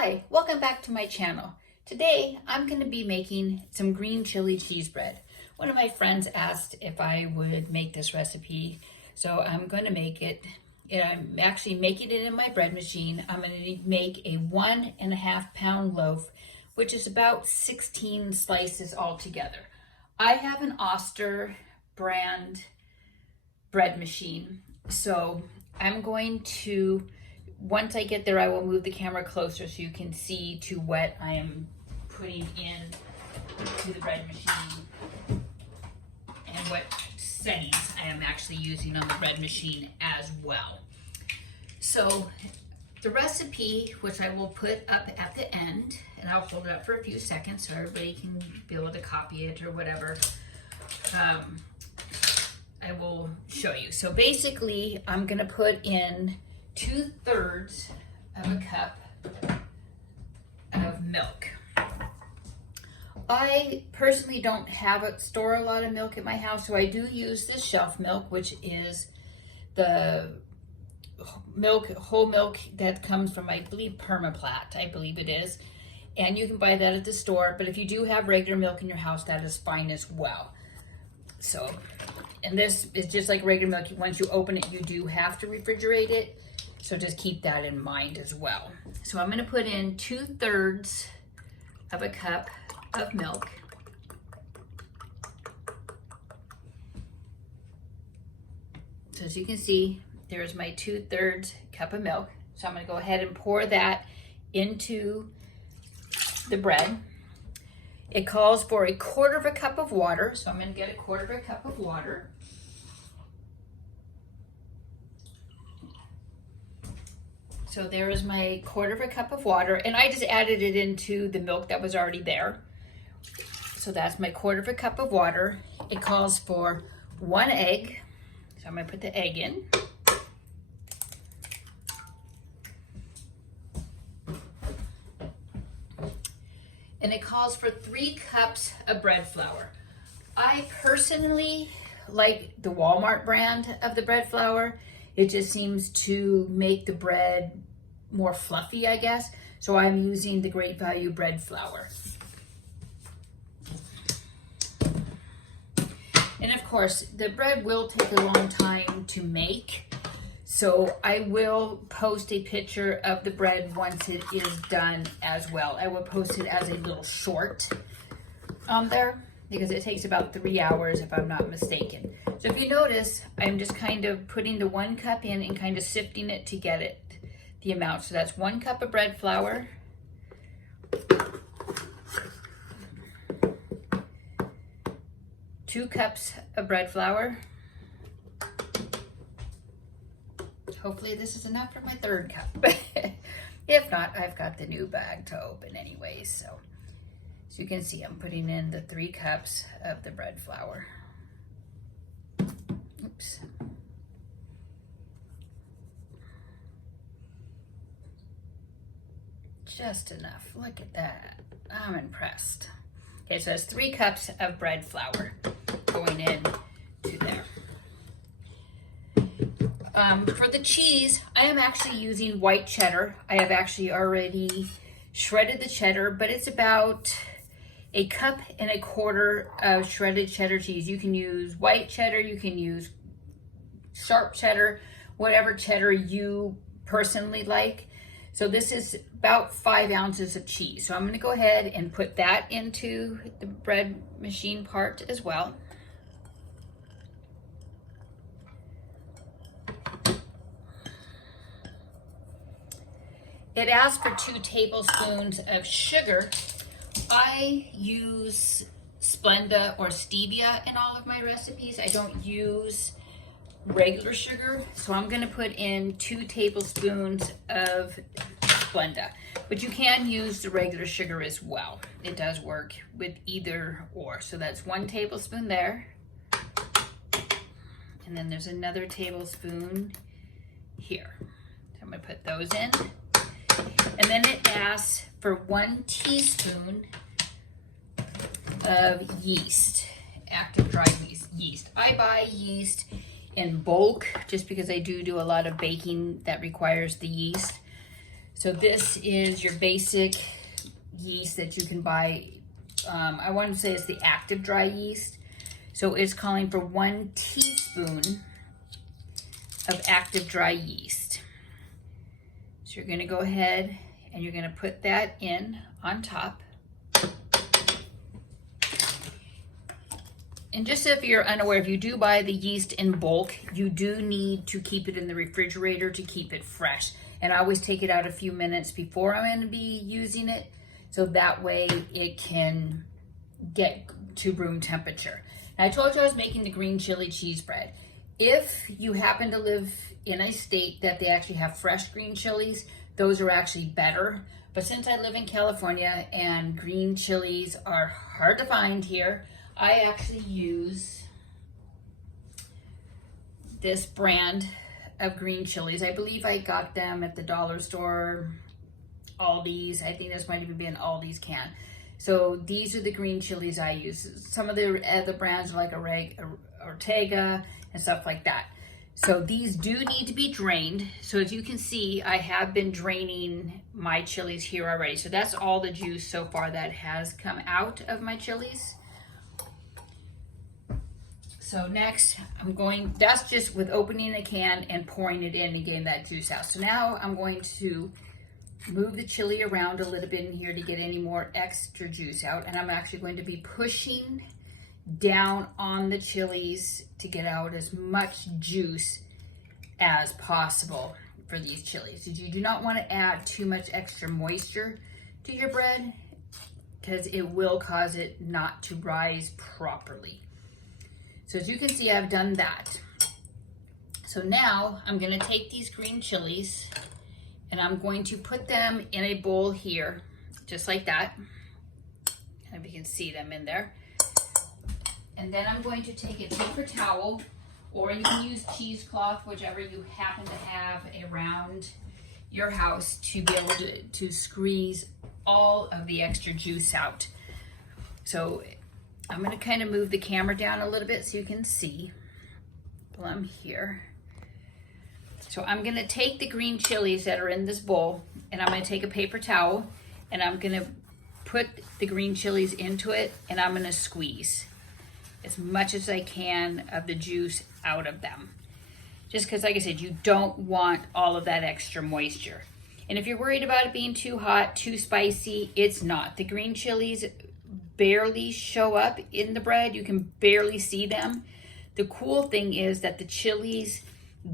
Hi, welcome back to my channel. Today I'm going to be making some green chili cheese bread. One of my friends asked if I would make this recipe, so I'm going to make it. I'm actually making it in my bread machine. I'm going to make a 1.5 pound loaf, which is about 16 slices altogether. I have an Oster brand bread machine, so I'm going to, once I get there, I will move the camera closer so you can see to what I am putting in to the bread machine and what settings I am actually using on the bread machine as well. So the recipe, which I will put up at the end, and I'll hold it up for a few seconds so everybody can be able to copy it or whatever, I will show you. So basically, I'm gonna put in 2/3 of a cup of milk. I personally don't store a lot of milk at my house, so I do use this shelf milk, which is the whole milk that comes from, I believe, Permaplat, I believe it is. And you can buy that at the store, but if you do have regular milk in your house, that is fine as well. So, and this is just like regular milk. Once you open it, you do have to refrigerate it. So just keep that in mind as well. So I'm gonna put in 2/3 of a cup of milk. So as you can see, there's my 2/3 cup of milk. So I'm gonna go ahead and pour that into the bread. It calls for 1/4 cup of water. So I'm gonna get 1/4 cup of water. So there is my 1/4 cup of water, and I just added it into the milk that was already there. So that's my 1/4 cup of water. It calls for 1 egg. So I'm gonna put the egg in. And it calls for 3 cups of bread flour. I personally like the Walmart brand of the bread flour. It just seems to make the bread more fluffy, I guess. So I'm using the Great Value bread flour. And of course, the bread will take a long time to make. So I will post a picture of the bread once it is done as well. I will post it as a little short on there because it takes about 3 hours if I'm not mistaken. So if you notice, I'm just kind of putting the 1 cup in and kind of sifting it to get it, the amount. So that's 1 cup of bread flour. Two cups of bread flour. Hopefully this is enough for my 3rd cup. If not, I've got the new bag to open anyways. So you can see I'm putting in the 3 cups of the bread flour. Oops. Just enough. Look at that. I'm impressed. Okay, so that's 3 cups of bread flour going in to there. For the cheese, I am actually using white cheddar. I have actually already shredded the cheddar, but it's about 1.25 cups of shredded cheddar cheese. You can use white cheddar, you can use sharp cheddar, whatever cheddar you personally like. So this is about 5 ounces of cheese. So I'm gonna go ahead and put that into the bread machine part as well. It asks for 2 tablespoons of sugar. I use Splenda or stevia in all of my recipes. I don't use regular sugar, so I'm gonna put in 2 tablespoons of Splenda, but you can use the regular sugar as well. It does work with either or. So that's 1 tablespoon there, and then there's another tablespoon here. So I'm gonna put those in, and then it asks for 1 teaspoon of yeast, active dry yeast. I buy yeast in bulk just because I do a lot of baking that requires the yeast. So this is your basic yeast that you can buy. I want to say it's the active dry yeast. So it's calling for 1 teaspoon of active dry yeast. So you're going to go ahead and you're going to put that in on top. And just if you're unaware, if you do buy the yeast in bulk, you do need to keep it in the refrigerator to keep it fresh. And I always take it out a few minutes before I'm going to be using it, so that way it can get to room temperature. Now, I told you I was making the green chili cheese bread. If you happen to live in a state that they actually have fresh green chilies, those are actually better. But since I live in California and green chilies are hard to find here, I actually use this brand of green chilies. I believe I got them at the dollar store, Aldi's. I think this might even be an Aldi's can. So these are the green chilies I use. Some of the other brands like Ortega and stuff like that. So these do need to be drained. So as you can see, I have been draining my chilies here already. So that's all the juice so far that has come out of my chilies. So next, that's just with opening a can and pouring it in and getting that juice out. So now I'm going to move the chili around a little bit in here to get any more extra juice out. And I'm actually going to be pushing down on the chilies to get out as much juice as possible for these chilies. You do not want to add too much extra moisture to your bread because it will cause it not to rise properly. So as you can see, I've done that. So now I'm going to take these green chilies and I'm going to put them in a bowl here, just like that. And you can see them in there. And then I'm going to take a paper towel, or you can use cheesecloth, whichever you happen to have around your house, to be able to squeeze all of the extra juice out. So I'm going to kind of move the camera down a little bit so you can see while I'm here. So I'm going to take the green chilies that are in this bowl, and I'm going to take a paper towel, and I'm going to put the green chilies into it, and I'm going to squeeze as much as I can of the juice out of them. Just because, like I said, you don't want all of that extra moisture. And if you're worried about it being too hot, too spicy, it's not. The green chilies barely show up in the bread. You can barely see them. The cool thing is that the chilies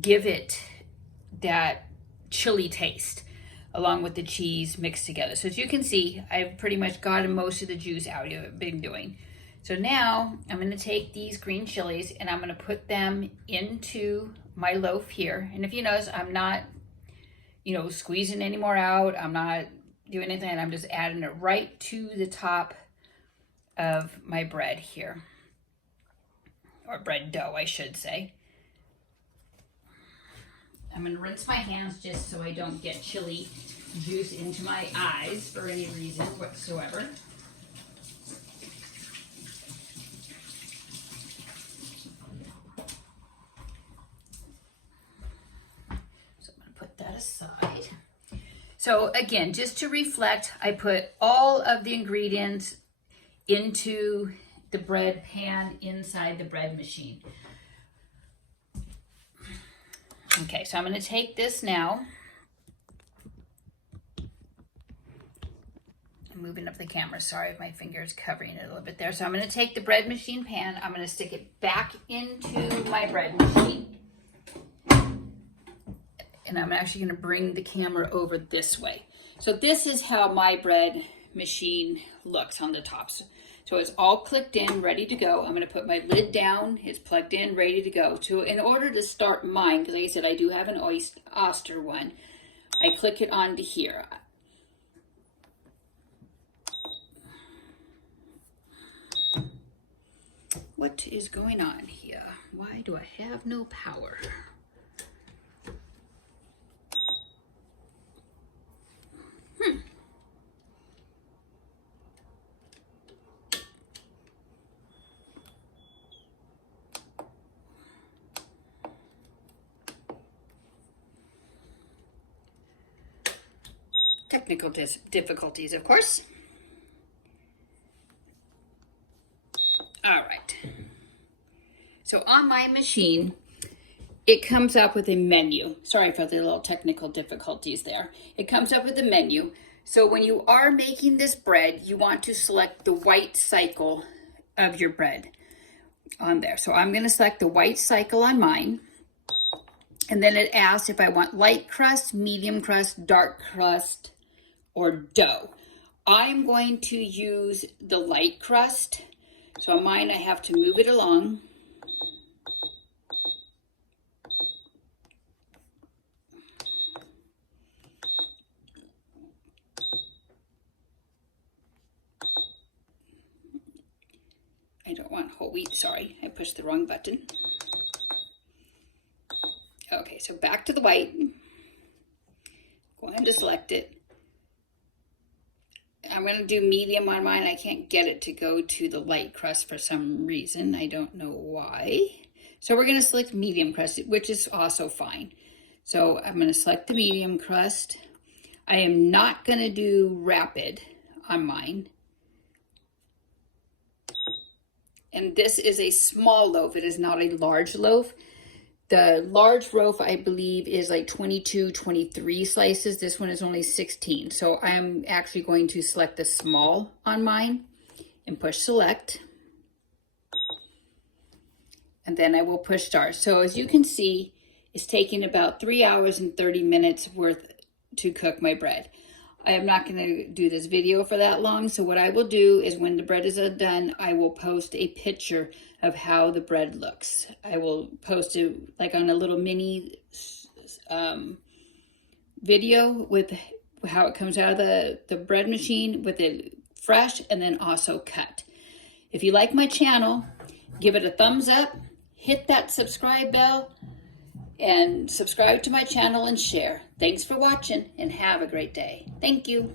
give it that chili taste along with the cheese mixed together. So as you can see, I've pretty much gotten most of the juice out of it, been doing. So now I'm going to take these green chilies and I'm going to put them into my loaf here. And if you notice, I'm not, squeezing any more out. I'm not doing anything. I'm just adding it right to the top of my bread here, or bread dough, I should say. I'm going to rinse my hands just so I don't get chili juice into my eyes for any reason whatsoever. So I'm going to put that aside. So again, just to reflect, I put all of the ingredients into the bread pan inside the bread machine. Okay, so I'm going to take this now. I'm moving up the camera. Sorry if my finger is covering it a little bit there. So I'm going to take the bread machine pan. I'm going to stick it back into my bread machine. And I'm actually going to bring the camera over this way. So this is how my bread machine looks on the top. So it's all clicked in, ready to go. I'm going to put my lid down. It's plugged in, ready to go. So in order to start mine, because like I said, I do have an Oster one, I click it onto here. What is going on here? Why do I have no power? Technical difficulties, of course. All right. So on my machine, it comes up with a menu. Sorry for the little technical difficulties there. It comes up with a menu. So when you are making this bread, you want to select the white cycle of your bread on there. So I'm going to select the white cycle on mine. And then it asks if I want light crust, medium crust, dark crust, or dough. I'm going to use the light crust. So on mine, I have to move it along. I don't want whole wheat, sorry, I pushed the wrong button. Okay, so back to the white. Go ahead and select it. I'm going to do medium on mine. I can't get it to go to the light crust for some reason. I don't know why. So we're going to select medium crust, which is also fine. So I'm going to select the medium crust. I am not going to do rapid on mine. And this is a small loaf. It is not a large loaf. The large loaf, I believe, is like 22, 23 slices. This one is only 16. So I'm actually going to select the small on mine and push select. And then I will push start. So as you can see, it's taking about 3 hours and 30 minutes worth to cook my bread. I am not going to do this video for that long. So what I will do is when the bread is done, I will post a picture of how the bread looks. I will post it like on a little mini video with how it comes out of the bread machine with it fresh and then also cut. If you like my channel, give it a thumbs up, hit that subscribe bell, and subscribe to my channel and share. Thanks for watching and have a great day. Thank you.